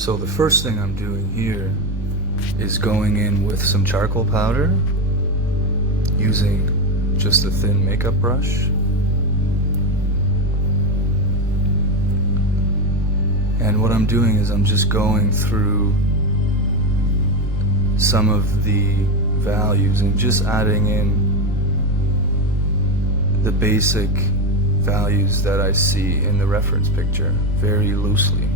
So the first thing I'm doing here is going in with some charcoal powder using just a thin makeup brush. And what I'm doing is I'm just going through some of the values and just adding in the basic values that I see in the reference picture very loosely.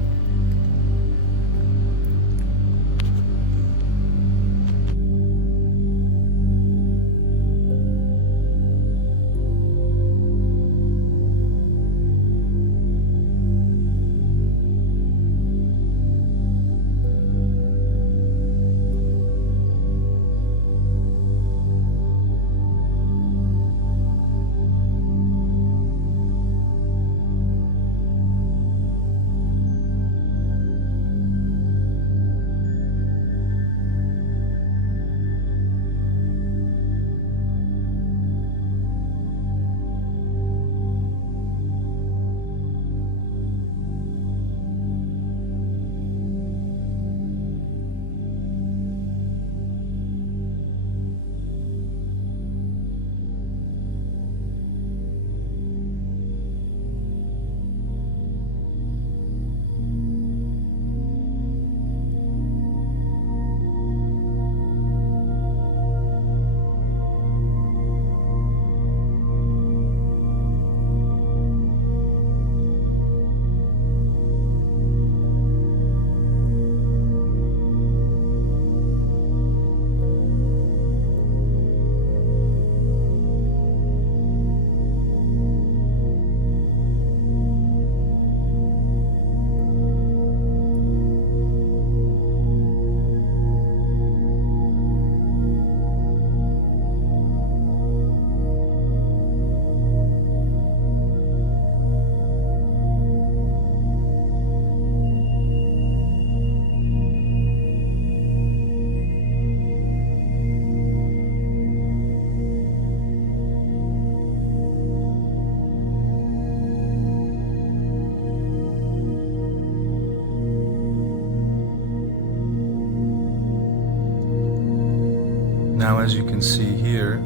Now, as you can see here,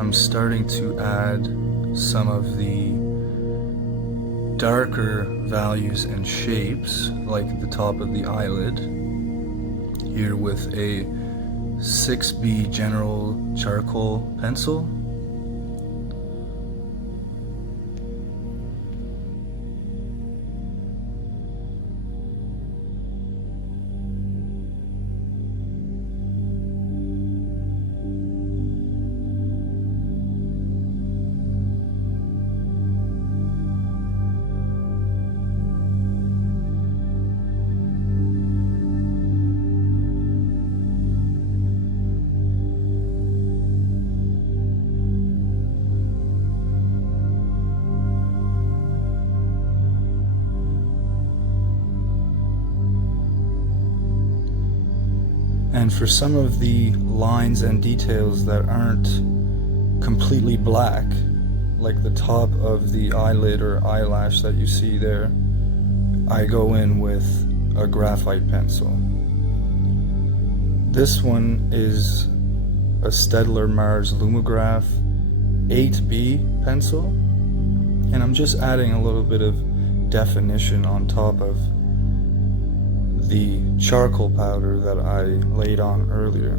I'm starting to add some of the darker values and shapes, like the top of the eyelid, here with a 6B General charcoal pencil. And for some of the lines and details that aren't completely black, like the top of the eyelid or eyelash that you see there, I go in with a graphite pencil. This one is a Staedtler Mars Lumograph 8B pencil, and I'm just adding a little bit of definition on top of the charcoal powder that I laid on earlier.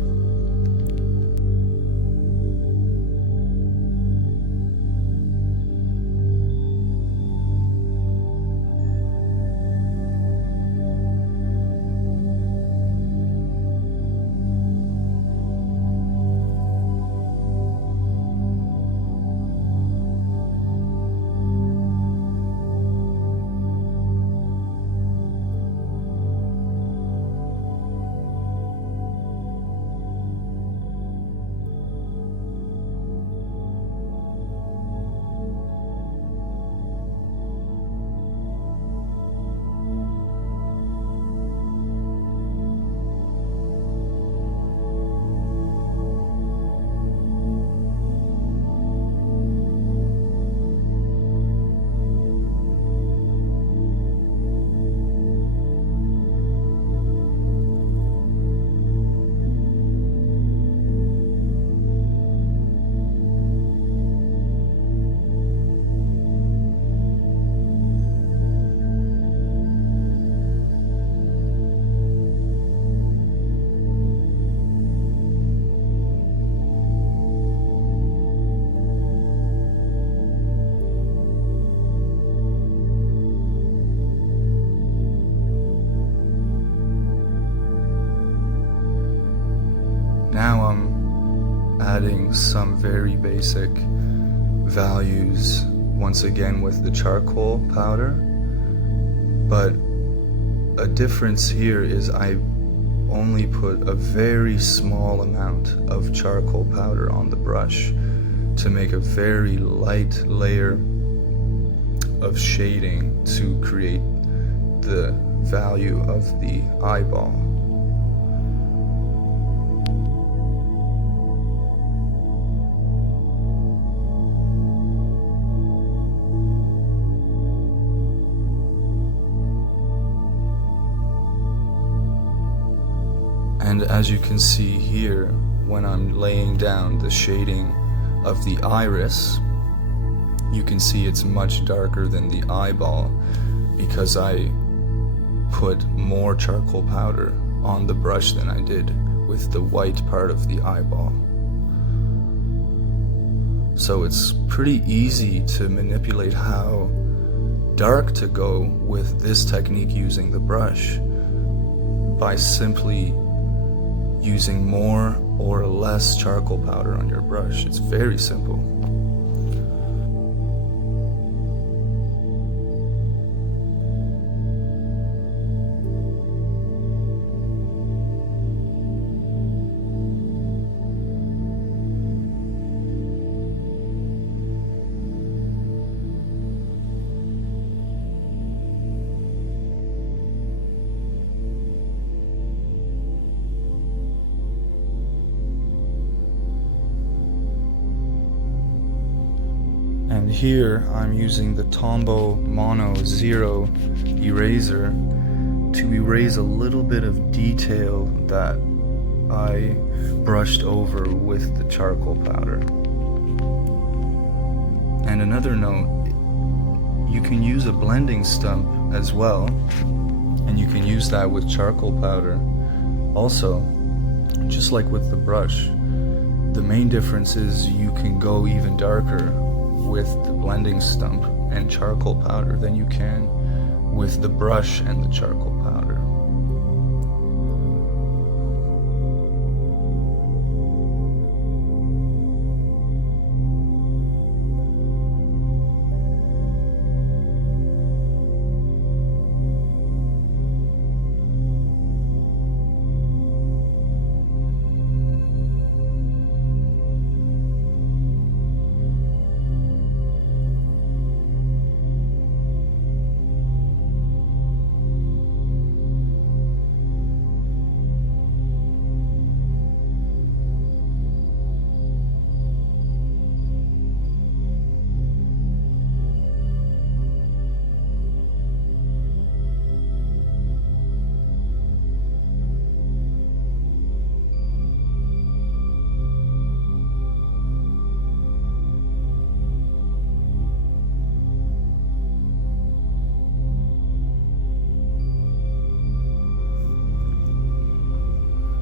adding some very basic values once again with the charcoal powder, but a difference here is I only put a very small amount of charcoal powder on the brush to make a very light layer of shading to create the value of the eyeball. And as you can see here, when I'm laying down the shading of the iris, you can see it's much darker than the eyeball because I put more charcoal powder on the brush than I did with the white part of the eyeball. So it's pretty easy to manipulate how dark to go with this technique using the brush by simply using more or less charcoal powder on your brush. It's very simple. And here I'm using the Tombow Mono 0 eraser to erase a little bit of detail that I brushed over with the charcoal powder. And another note, you can use a blending stump as well, and you can use that with charcoal powder also, just like with the brush. The main difference is you can go even darker with the blending stump and charcoal powder than you can with the brush and the charcoal powder.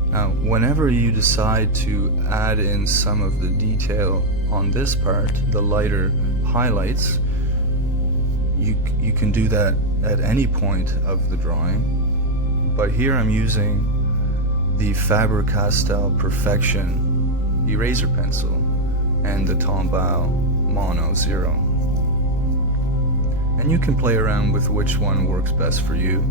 Now, whenever you decide to add in some of the detail on this part, the lighter highlights, you can do that at any point of the drawing. But here I'm using the Faber-Castell Perfection eraser pencil and the Tombow Mono 0. And you can play around with which one works best for you.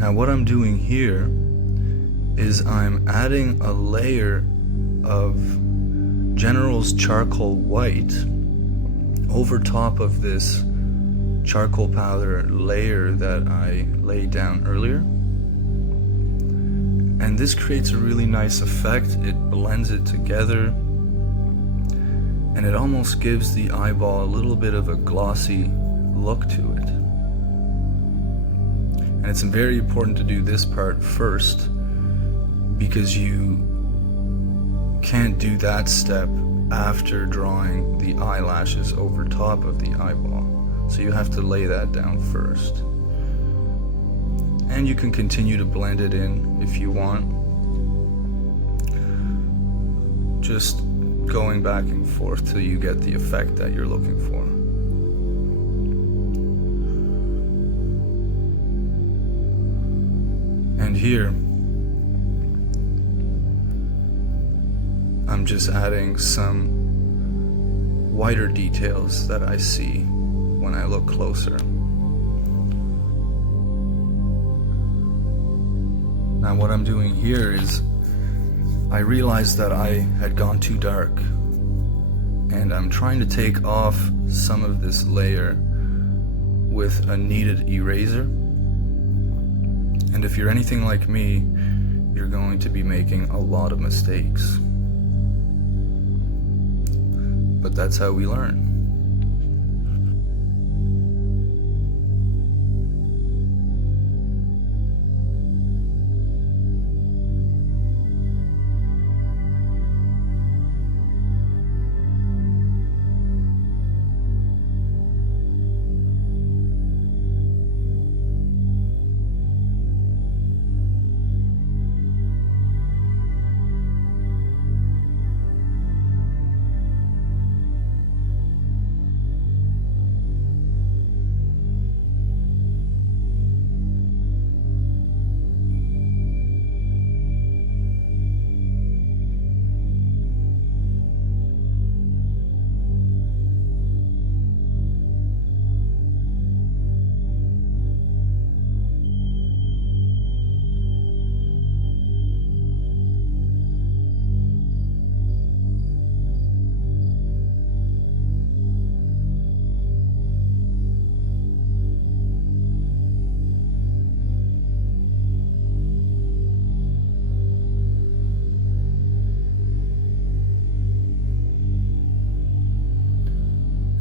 Now what I'm doing here is I'm adding a layer of General's charcoal white over top of this charcoal powder layer that I laid down earlier. And this creates a really nice effect. It blends it together, and it almost gives the eyeball a little bit of a glossy look to it. And it's very important to do this part first, because you can't do that step after drawing the eyelashes over top of the eyeball. So you have to lay that down first. And you can continue to blend it in if you want, just going back and forth till you get the effect that you're looking for. And here, I'm just adding some whiter details that I see when I look closer. Now what I'm doing here is I realized that I had gone too dark, and I'm trying to take off some of this layer with a kneaded eraser. And if you're anything like me, you're going to be making a lot of mistakes. But that's how we learn.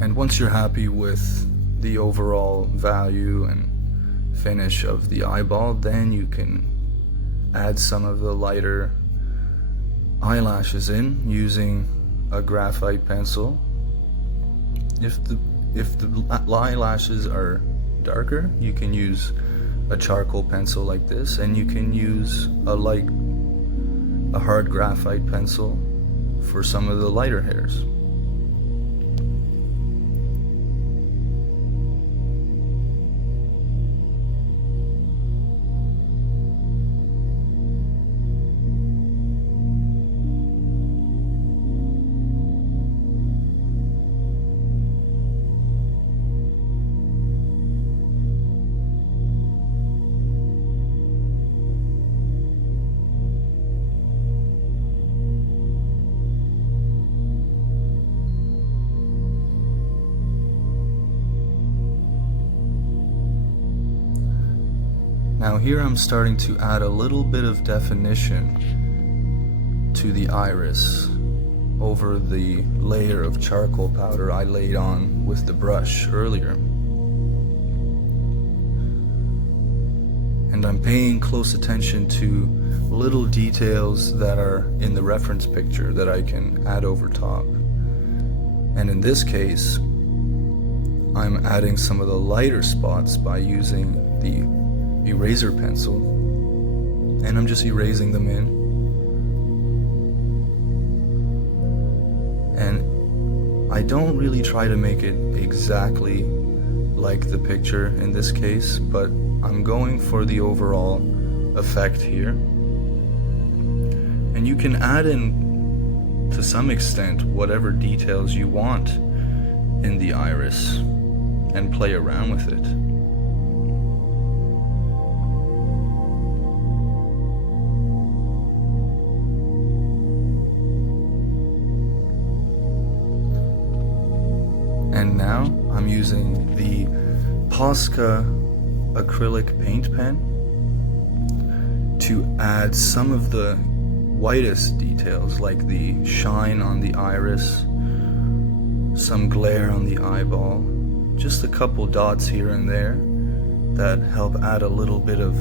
And once you're happy with the overall value and finish of the eyeball, then you can add some of the lighter eyelashes in using a graphite pencil. If the eyelashes are darker, you can use a charcoal pencil like this, and you can use a hard graphite pencil for some of the lighter hairs. Now here I'm starting to add a little bit of definition to the iris over the layer of charcoal powder I laid on with the brush earlier. And I'm paying close attention to little details that are in the reference picture that I can add over top. And in this case, I'm adding some of the lighter spots by using the eraser pencil, and I'm just erasing them in. And I don't really try to make it exactly like the picture in this case, but I'm going for the overall effect here. And you can add in, to some extent, whatever details you want in the iris and play around with it. And now I'm using the Posca acrylic paint pen to add some of the whitest details, like the shine on the iris, some glare on the eyeball, just a couple dots here and there that help add a little bit of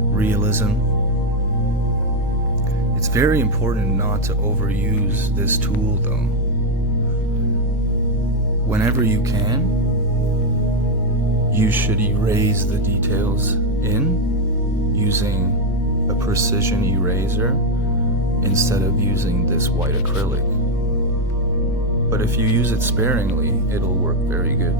realism. It's very important not to overuse this tool though. Whenever you can, you should erase the details in using a precision eraser instead of using this white acrylic. But if you use it sparingly, it'll work very good.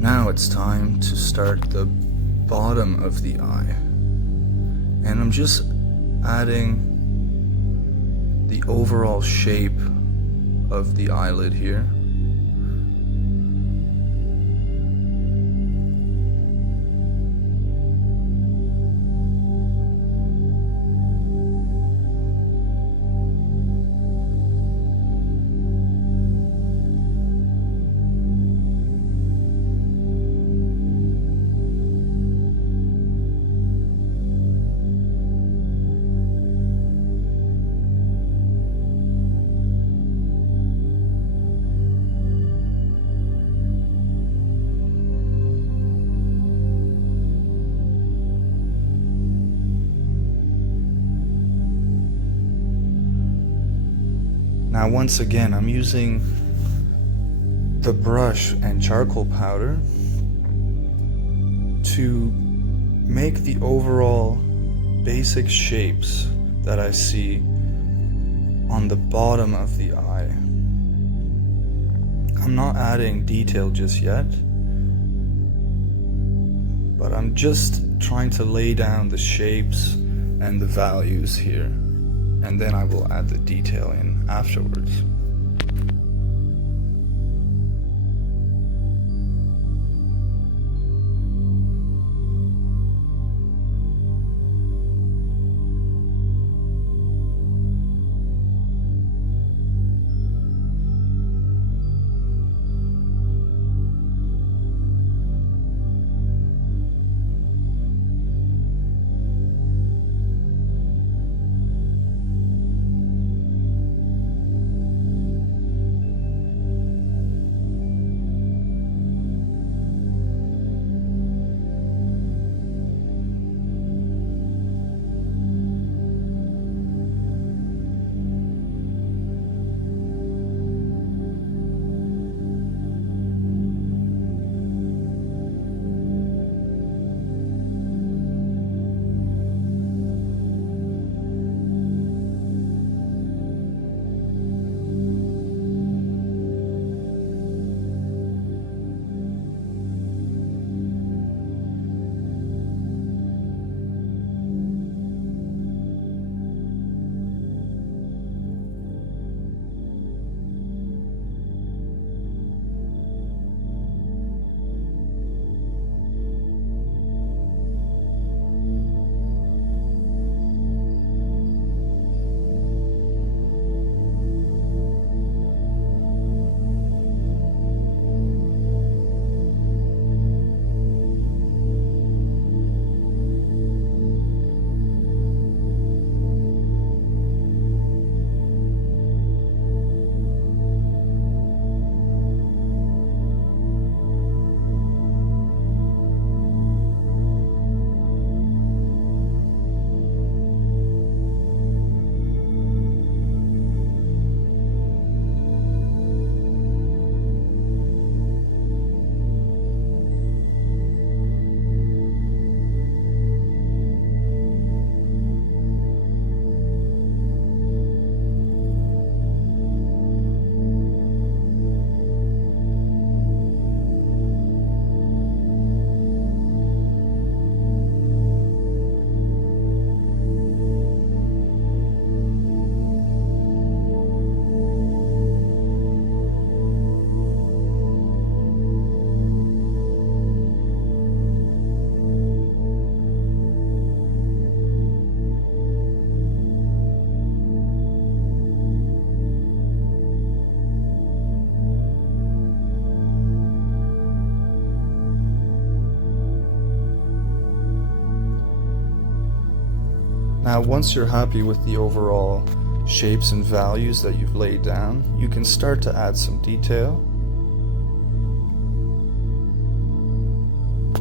Now it's time to start the bottom of the eye. And I'm just adding the overall shape of the eyelid here. Now once again, I'm using the brush and charcoal powder to make the overall basic shapes that I see on the bottom of the eye. I'm not adding detail just yet, but I'm just trying to lay down the shapes and the values here, and then I will add the detail in afterwards. Now, once you're happy with the overall shapes and values that you've laid down, you can start to add some detail.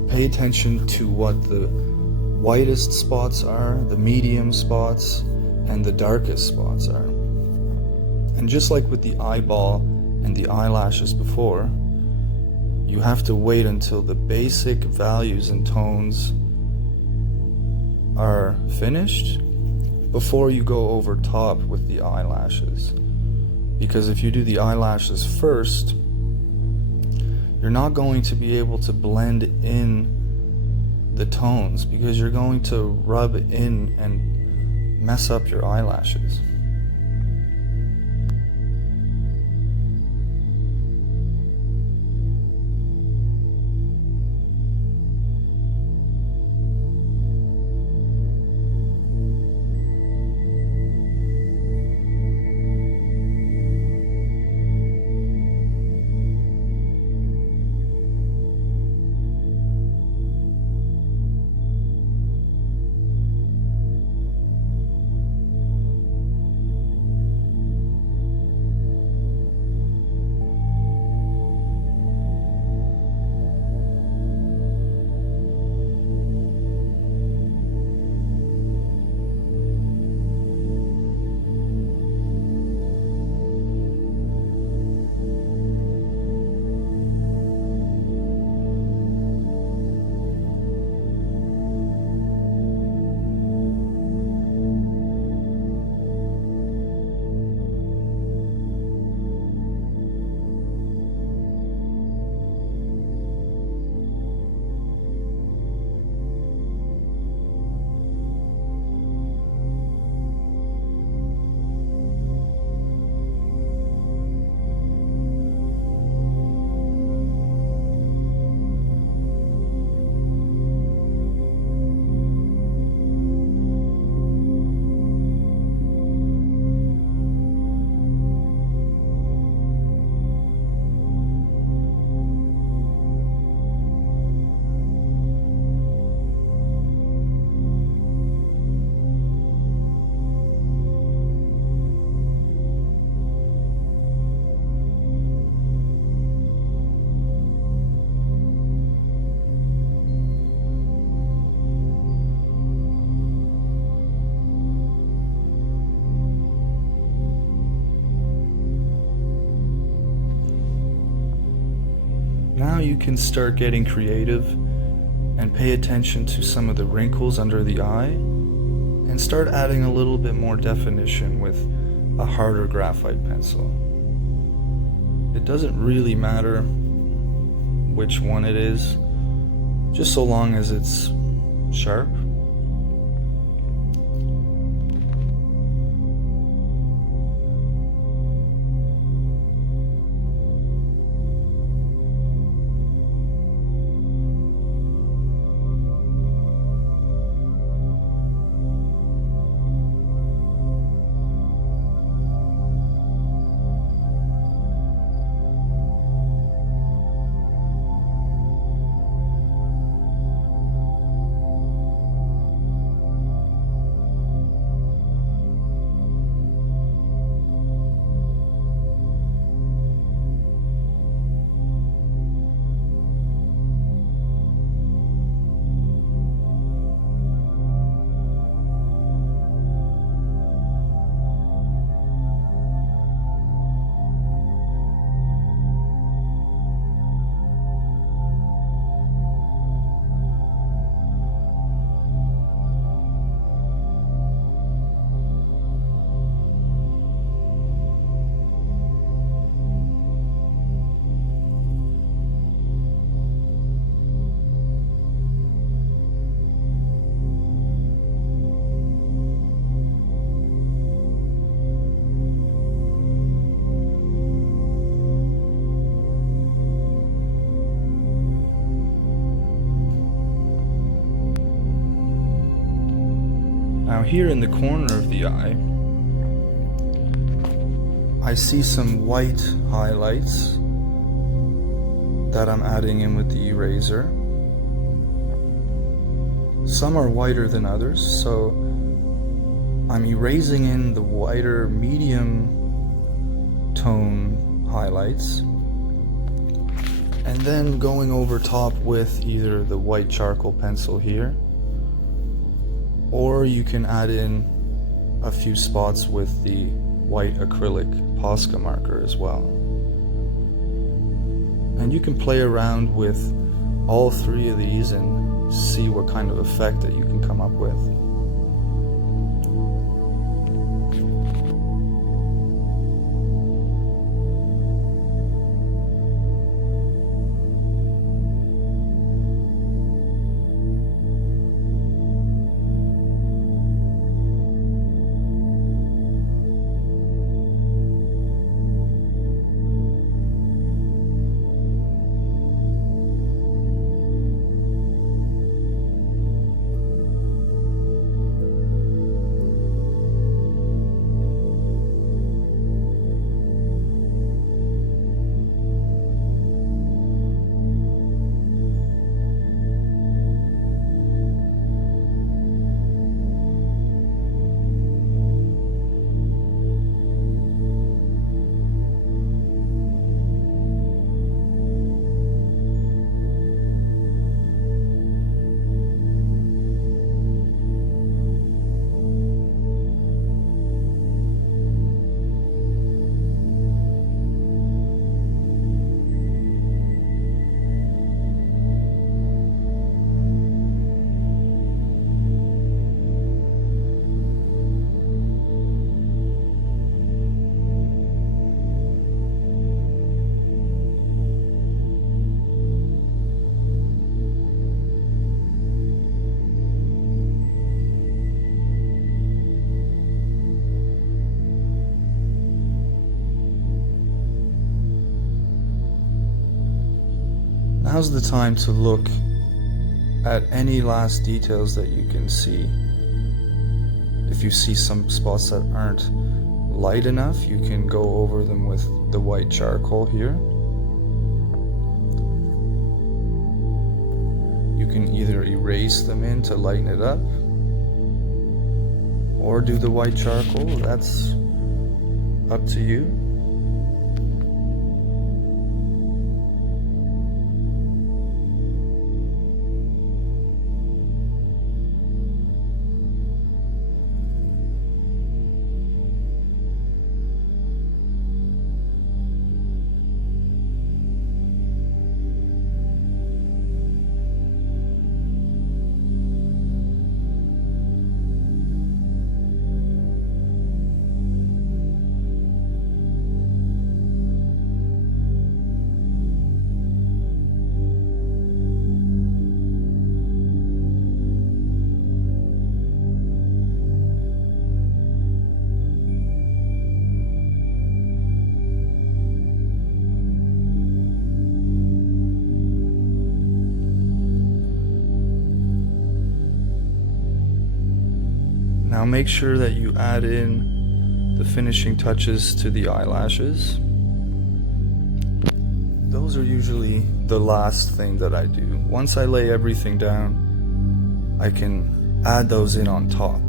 Pay attention to what the whitest spots are, the medium spots, and the darkest spots are. And just like with the eyeball and the eyelashes before, you have to wait until the basic values and tones are finished before you go over top with the eyelashes. Because if you do the eyelashes first, you're not going to be able to blend in the tones, because you're going to rub in and mess up your eyelashes. Now you can start getting creative and pay attention to some of the wrinkles under the eye and start adding a little bit more definition with a harder graphite pencil. It doesn't really matter which one it is, just so long as it's sharp. Now here in the corner of the eye, I see some white highlights that I'm adding in with the eraser. Some are whiter than others, so I'm erasing in the whiter medium tone highlights, and then going over top with either the white charcoal pencil here, or you can add in a few spots with the white acrylic Posca marker as well. And you can play around with all three of these and see what kind of effect that you can come up with. Now's the time to look at any last details that you can see. If you see some spots that aren't light enough, you can go over them with the white charcoal here. You can either erase them in to lighten it up, or do the white charcoal. That's up to you. Now make sure that you add in the finishing touches to the eyelashes. Those are usually the last thing that I do. Once I lay everything down, I can add those in on top.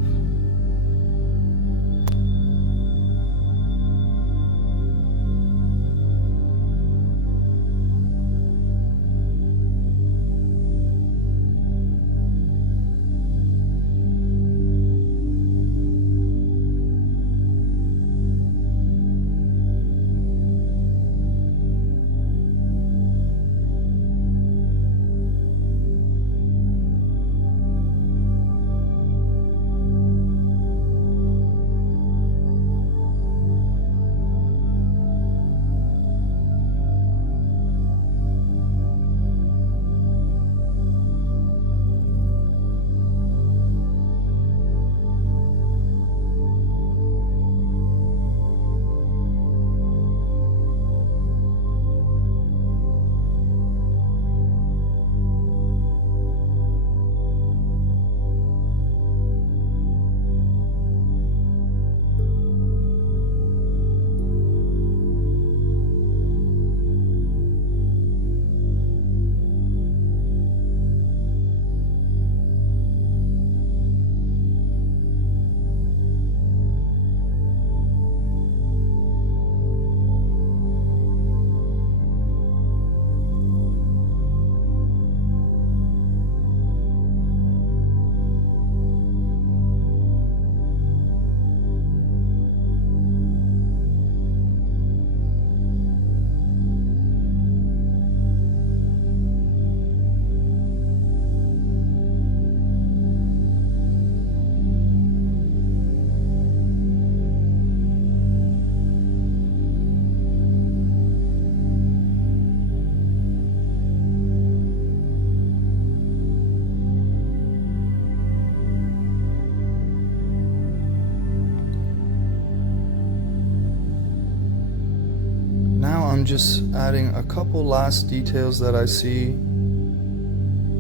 just adding a couple last details that I see.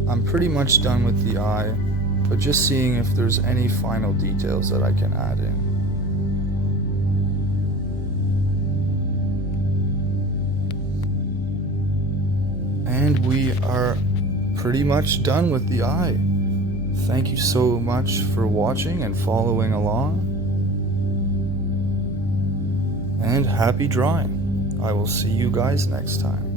I'm pretty much done with the eye, but just seeing if there's any final details that I can add in. And we are pretty much done with the eye. Thank you so much for watching and following along. And happy drawing. I will see you guys next time.